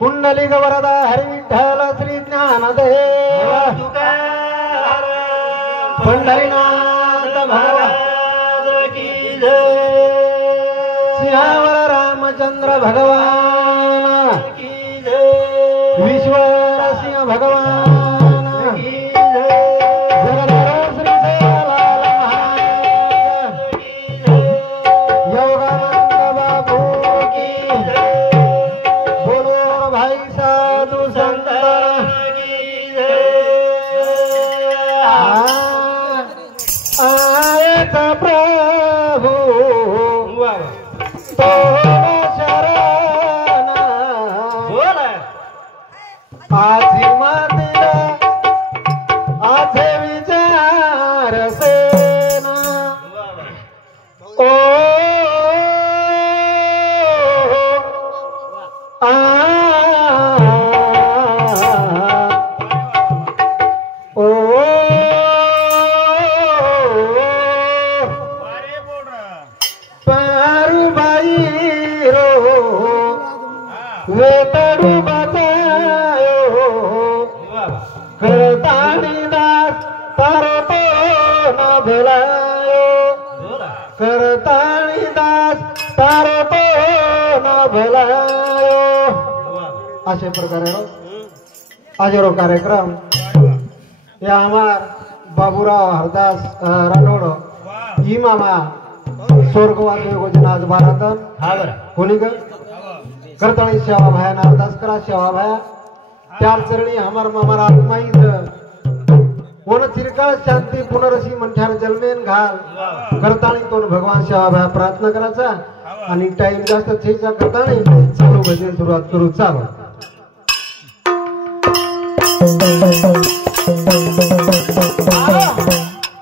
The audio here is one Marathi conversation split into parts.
कुंडलिक वरदा हरी विठ्ठल श्री ज्ञानदेव पंढरीनाथ महाराज की जय सिंहावर रामचंद्र भगवान की जय विश्वर सिंह भगवान की जय जगदगुरु श्री सेवालाल महाराज की जय योगानंद बाबू की जय बोलो भाई साधु संत की जय आयत प्रभु तो शरण आधी मातीला आधे विचार सेना ओ वेतडू बचायो करतानी दास तारो तो न भुलायो करतानी दास तारो तो न भुलायो अशा प्रकारे आजरो कार्यक्रम या हमार बाबूराव हरदास राठोड ही मामा स्वर्गवास योजना आज भारत कोणी ग करताणी सेवा भाया नारदास करा सेवा भाया त्यार चरणी हमार मामार आत्माई कोण चिरकाळ शांती पुनरसी मंठार जन्मेन घाल करताणी तो भगवान सेवा भाया प्रार्थना करायचा आणि टाइम जास्त छेचा करताणी चालू भजन सुरुवात करू चालू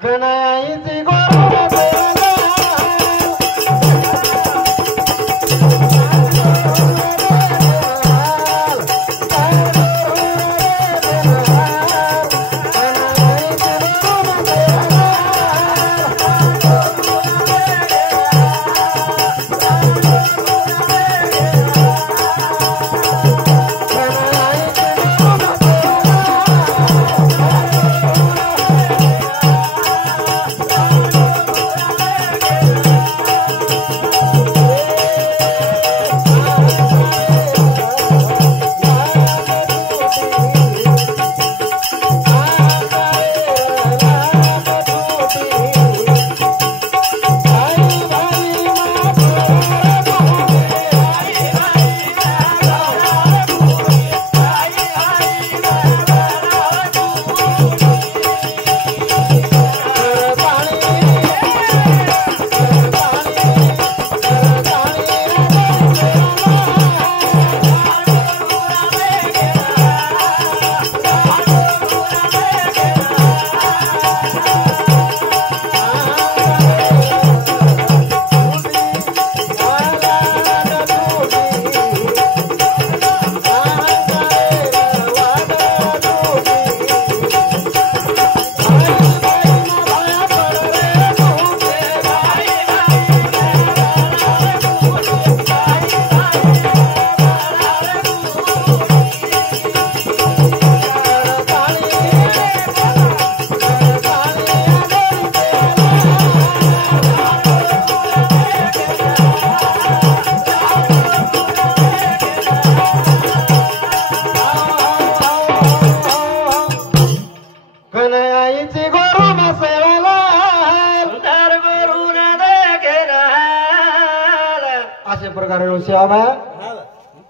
गणाईची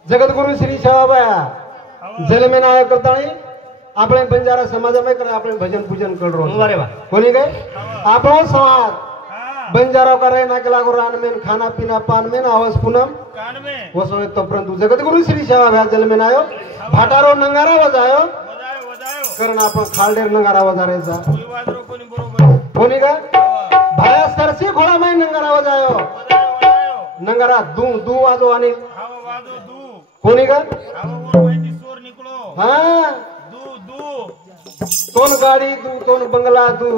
जगद्गुरु श्री सेवाबाया जलमे नाव करताणी આપણે બંજારા સમાજમાં કરે આપણે ભજન પૂજન કરો અરે વાહ કોની ગઈ આપણો સમાજ બંજારો કરે ના કે लागो रान में खाना पीना पान में आवाज पूनम कान में वो सोए तो परंतु जगद्गुरु श्री सेवाबाया जलमे नायो भाटारो नंगारा बजायो कारण आपण खालडेर नंगारा बजारेचा कोणी गई भाया सरसी घोडा में नंगारा बजायो नंगारा दू दू वाजो आणि कोणी ग हाँ तोन गाड़ी दू तोन बंगला दू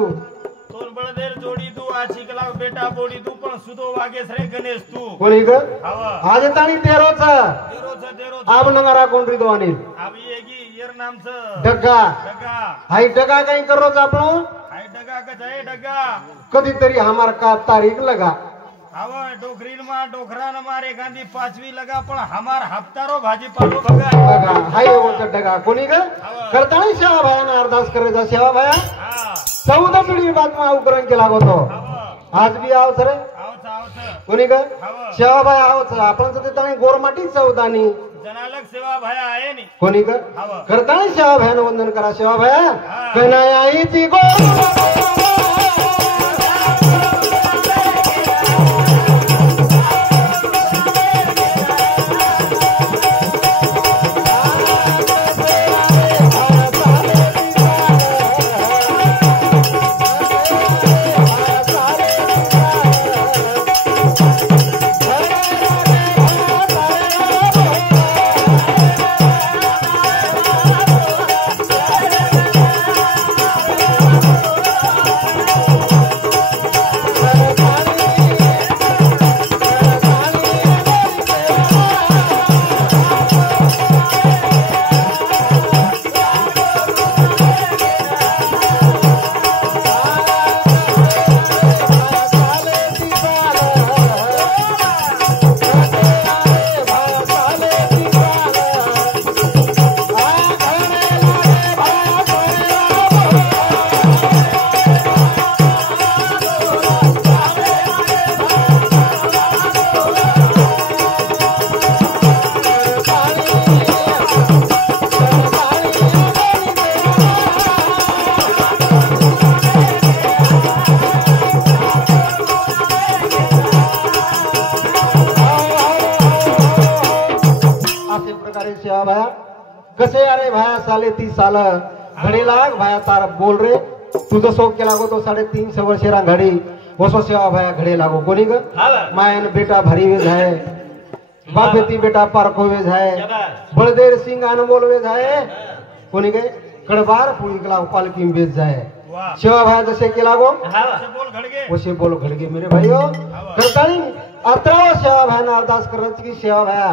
दोन बळदेर जोडी तू आशिकला बेटा बोडी तू पण सुदो वागेस रे गणेश तू कोणी ग हवा आज ताणी तेरोचा आब नंगारा कोण री दोनी आबी येगी येर नामचं डग्गा डगा हाई डग्गा काही करोच आपण हाय डगा का जाय डगा कधीतरी हमार का तारीख लगा हवा डोकरीन मा डोकरा न मारे गांधी 5वी लगा पण हमार हफ्तारो भाजी पालो बघा डगा हाई होत डगा कोणी ग करताणी सेवा भाया अरदास करायचा सेवा भाया हा 14 पिढी बातमा उकरण केला होतो हवा आज बी आवच रे आवच आवच कोणी ग हवा सेवा भाया आवच आपण तर ताणी गोरमाटी चौदानी जनालक सेवा भाया आहे नी कोणी ग हवा करताणी सेवा भाया वंदन करा सेवा भाया कनायाईची गो कसे अरे भाया साले 30 साल घडी लाग भाया तार बोल रे तुझं शोक केला गो तो 350 वर्षेरा घडी वसो सेवा भाया घडी लागो कोणी ग मायन बेटा भरी वेज आहे बापेती बेटा पारखो वेज आहे बळदेर सिंग अनमोल वेज आहे कोणी गे कडबार पुळी केला पालकी वेज जाय सेवा भाया जसे केला गो वसे बोल घडगे मेरे भाइयों करतानी 18 सेवा भाया अरदास करत की सेवा भाया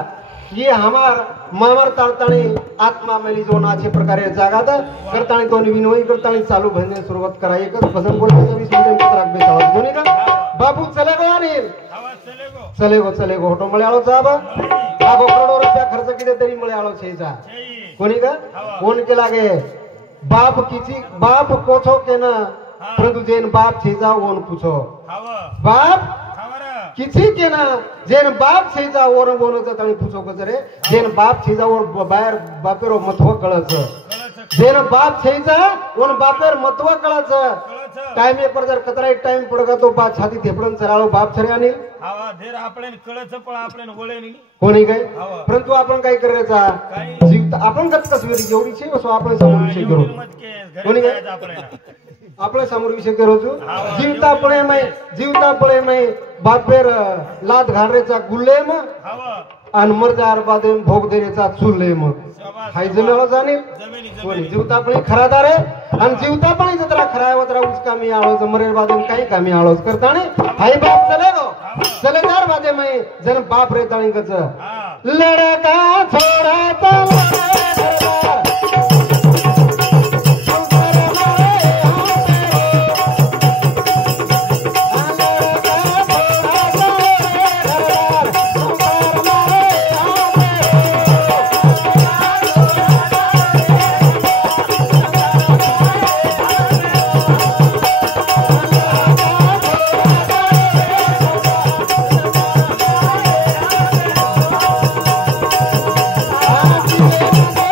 ये हमार मामर ताळताणी आत्मा मेली जो नाचे प्रकारे जागात करताणी तो विनोई करताणी चालू भजन सुरुवात करा एकच भजन बोलायचं वीस मिनिट राग बेसावत कोणी का बाबू चले गो अनिल चले गो होटो मळ्याळो साहेब लाखो करोडो रुपया खर्च किती तरी मळ्याळो छेचा कोणी का कोण केला गे बाप किसी बाप कोछो के ना परंतु जेन बाप छेचा ओन पूछो बाप किसी के ना जेन बाप छेजा ओर बोनच ताणी पूछो कजरे जेन बाप छेजा ओर बाहेर बापेरो महत्व कळच जेन बाप छेजा ओन बापेर महत्व कळच टाइम पर जर कतरा टाइम पडगा तो बा छाती थेपडन चराळो बाप छरे आणि हवा धेर आपल्यान कळच पण आपल्यान वळे नी कोणी काय परंतु आपण काय करायचा जीव आपण कत कसवेरी जेवढी छे असो आपण समोर विषय करू कोणी काय આપણે સમોર વિશે કરો છું જીવતા પડે મેં બાપેર લાત ઘાડરેचा गुल्लेम आणि मरजार बादे भोग देरेचा चुल्लेम हाय जमेला जाणे कोणी जीवता पण खरादार आहे आणि जीवता पण जत्रा खराय वत्रा उस कामी आळोज मरेर बादे काही कामी आळोज करताने हाय बाप चले गो चलेदार बादे मैं जन बाप रे ताणी कच लड़का छोड़ा तला Thank you.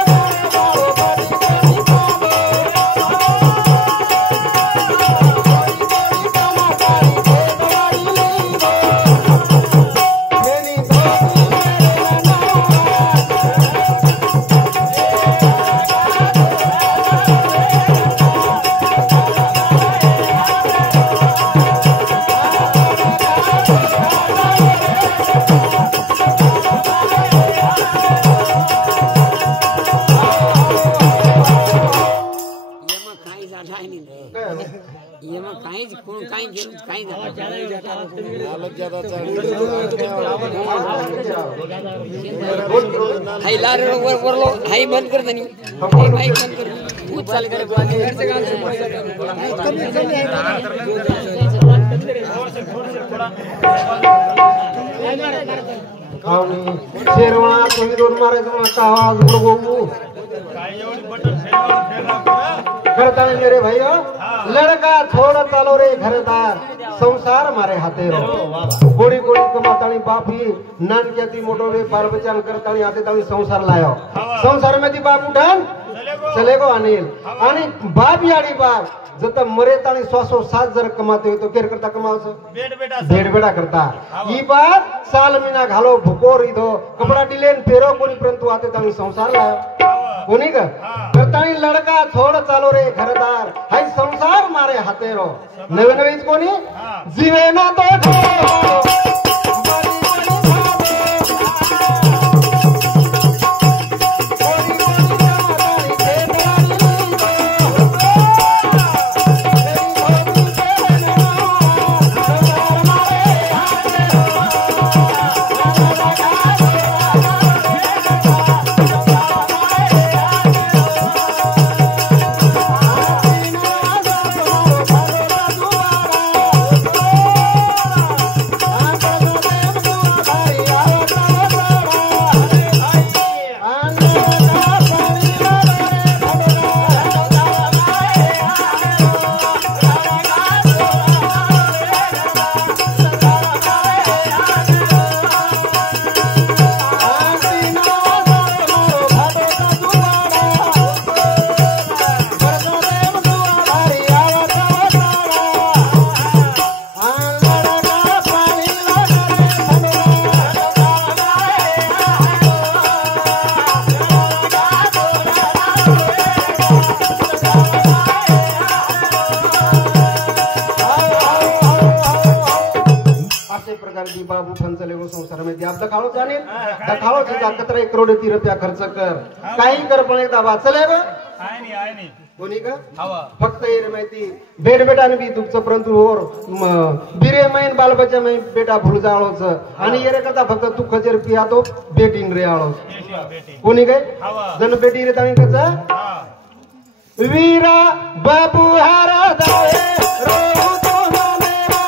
हाई लार वरलो हाई बंद कर दनी हाई माइक बंद कर भूत चाल करे शेरवणा तुम्ही दोन मारायचं म्हणता आवाज बघू करता मेरे भाइयों लड़का छोड़ चलो रे घरदार संसार मारे हाथे रो गोड़ी गोड़ी कमातानी बापी नान क्याती मोटो रे बाल बच्चा करतानी हाथे तानी संसार लायो संसार में ती बाप उठान चलेगो अनिल आणि बाप याडी बाप जत मरे तानी 100-107 जर कमाते हो तो केर करता कमावचं भेट बेटा करता ही बात साल मीना घालो भुकोर इधो कपड़ा डिलेन फेरो कोणी परंतु आते तानी संसार लायो कोणी का करतानी लड़का छोड़ चालो रे घरदार हाय संसार मारे हाते रो नवे नवीच कोणी जीवे ना तो बाबू फंचले वो संसार में आप दखाड़ो जाने दखाड़ो चीजा कतरा 1 करोड़ 30 रुपया खर्च कर काही कर पण एकदा वाचलेगा आय नाही कोणी का फक्त ये माहिती बेड बेटा ने भी तुमचं परंतु और बिरे मैन बाल बच्चा में बेटा भूल जाळोच आणि ये रे करता फक्त तू खजर पिया तो बेटिंग रे आळो कोणी काय जन बेटी रे ताणी कचा वीरा बाबू हारा दावे रो तो ना मेरा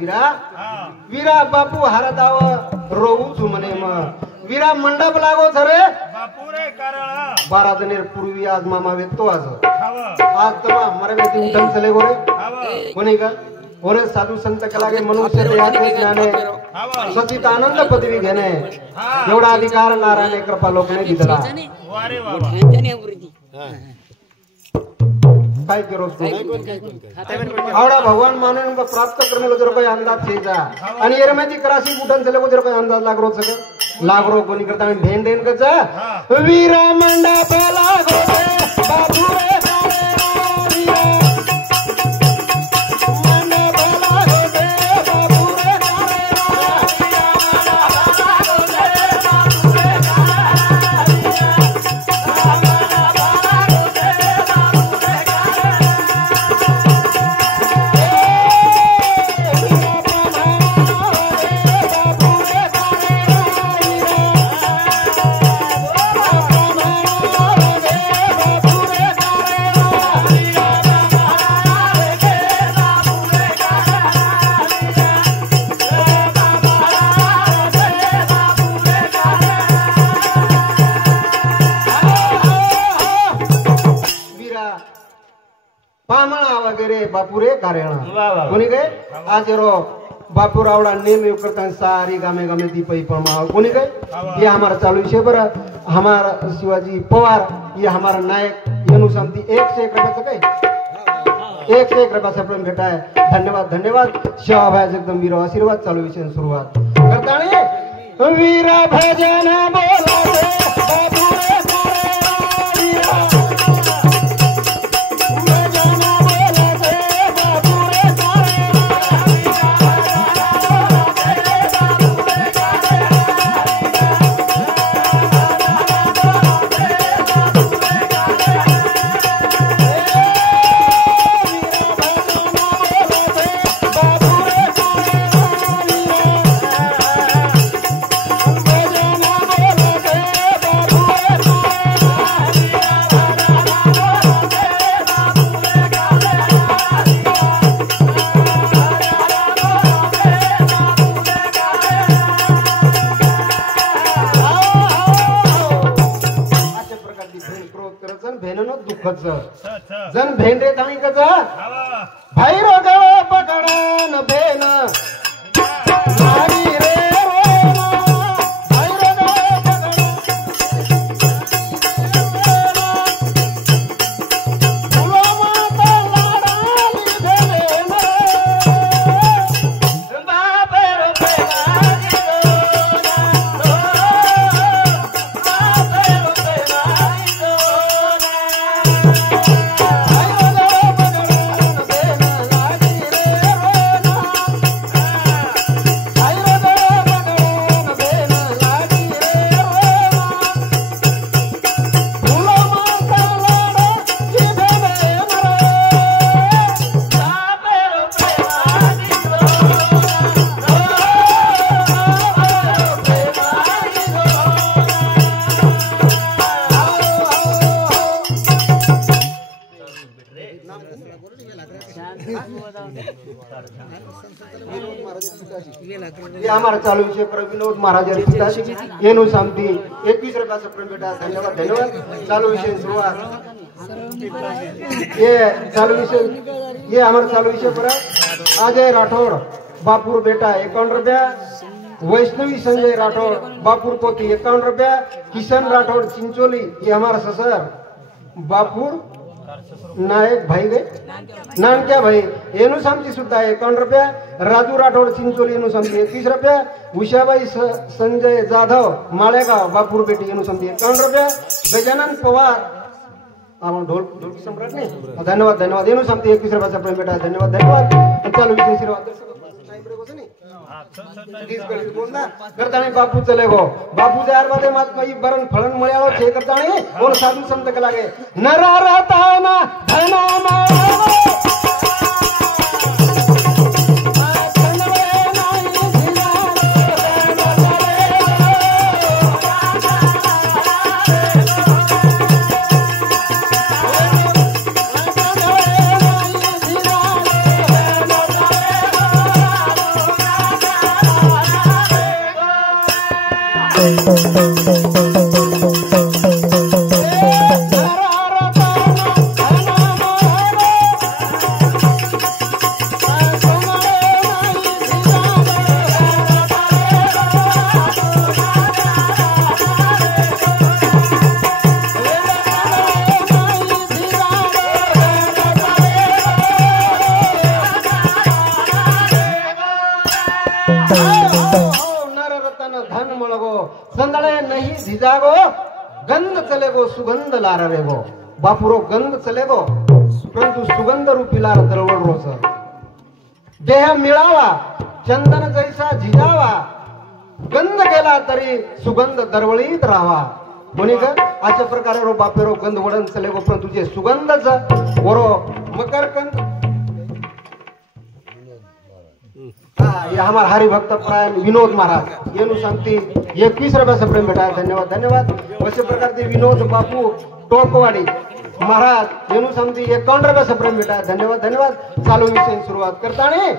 वीरा वीरा बापू हारदाव रोऊ छु मने म वीरा मंडप लागो छरे बापू रे कारण 12 दिनेर पूर्वी आज मामा वेतो आज तमा मरे वेती उठन चले गोरे कोणी का ओरे साधू संत कलागे मनुष्य देहाचे ज्ञाने सचित आनंद पदवी घेणे एवढा अधिकार नारायण कृपा लोकने दिला वारे वा काय करो आवडा भगवान माने प्राप्त करने को जर कोई अंदाज छेजा आणि एरे माहिती करासी उठन चले को जर कोई अंदाज लागरो सके लागरो कोणी करता भेन देन कचा वीरा मंडप लागो बाबू रे वीरा रे बापू रे कारेणा वाह, वाह. कोणी गए आज रो बापू रावड़ा नेम योग करता सारी गामे गामे दी पई परमा कोणी गए ये हमारा चालू विषय पर हमारा शिवाजी पवार ये हमारा नायक येनु शांति 1 से 1 रुपया सके 1 से 1 रुपया से प्रेम भेटा है धन्यवाद धन्यवाद शिवा भाई एकदम वीर आशीर्वाद चालू विषय शुरुआत करता नहीं वीर भजन बोला बाबू रे जन भेंडे ताणी कचा भाई रो गव पकडन भेन मारी रे भाई रो गव पकडन फुलो माता लाडाली भेन बापे रो पेवारी रो बापे रो पेवारी ये हमारा चालू विषय पर विनोद महाराज येनु शांति 21 रुपया से प्रेम बेटा धन्यवाद धन्यवाद चालू विषय शुरुआत ये चालू विषय ये हमारा चालू विषय पर अजय राठौड़ बापुर बेटा 51 रुपया वैष्णवी संजय राठौड़ बापुर पोती 51 रुपया किशन राठौड़ चिंचोली ये हमारा ससुर बापुर नायक भाई गए नानक्या भाई येनु सामची सुद्धा 51 रुपया राजू राठौड़ चिंचोली येनु सामची 21 रुपया उषाबाई संजय जाधव माळेगाव बापूर बेटी येनु सामची 51 रुपया गजानन पवार आपण ढोल की सम्राट नहीं धन्यवाद धन्यवाद येनु सामची 21 रुपयाचा प्रेम बेटा धन्यवाद धन्यवाद चालू विषय आशीर्वाद टाइम ब्रेक होसे नहीं बोलना करता नहीं बापू चले गो बापू जार वादे मात कई बरन फलन मळ्यालो छे करता नहीं और साधु संत के लागे नरा रहता ना धना मारो गंध चलेगो सुगंध लार रेगो बापुरो गंध चलेगो परंतु सुगंध रूपी लार दरवळ रोज देह मिळावा चंदन जैसा झिजावा गंध गेला तरी सुगंध दरवळीत राहावा कोणी ग अशा प्रकारे रो बापेरो गंध वडन चलेगो परंतु जे सुगंधच वरो मकरकंद ये हमारा हरिभक्त प्राण विनोद महाराज येनु शांति 21 रुपया से प्रेम बेटा धन्यवाद धन्यवाद वैसे प्रकार से विनोद बापू टोकवाड़ी महाराज येनु शांति 51 रुपया से प्रेम बेटा धन्यवाद धन्यवाद चालू विषय शुरुआत करता नहीं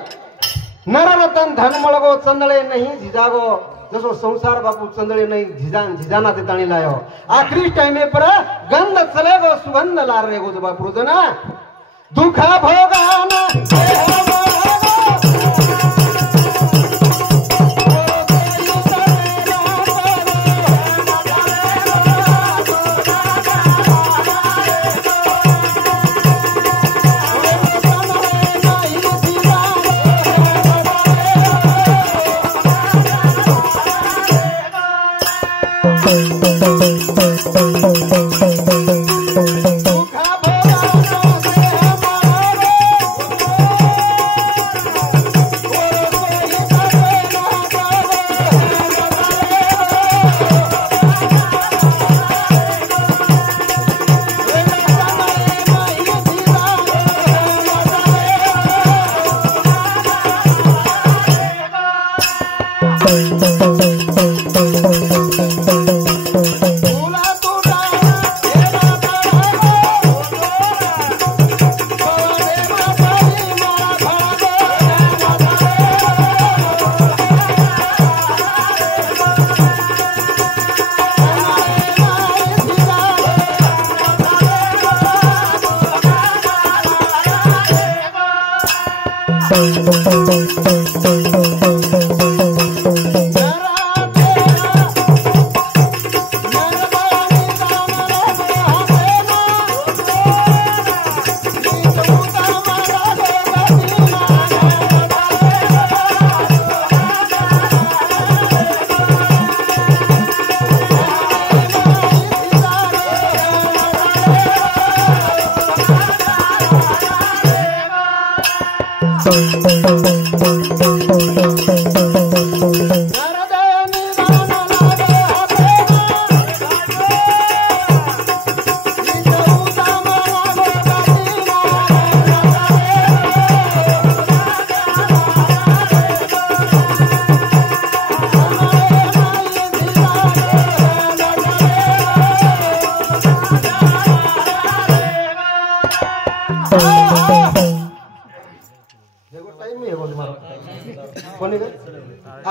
नर रतन धन मळगो चंदळे नहीं झिजागो जसो संसार बापू चंदळे नहीं झिजाना ते ताणी लायो आखरी टाइम पर गंध चलेगो सुगंध लार रेगो बापू जना दुखा भोगाना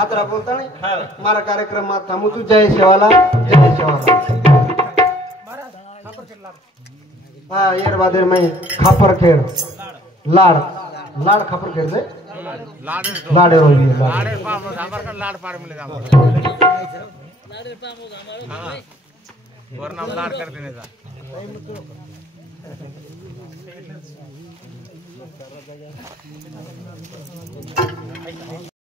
आदरा बोलता नहीं मारा कार्यक्रम में था मुझे जय सेवाला हाँ यार बादर में खापर खेड़ लाड़ लाड़ खापर खेड़ दे लाड़े रोई लाड़े पाम हमार का लाड़ पार मिलेगा लाड़े पाम हमारा वरना लाड़ कर देने का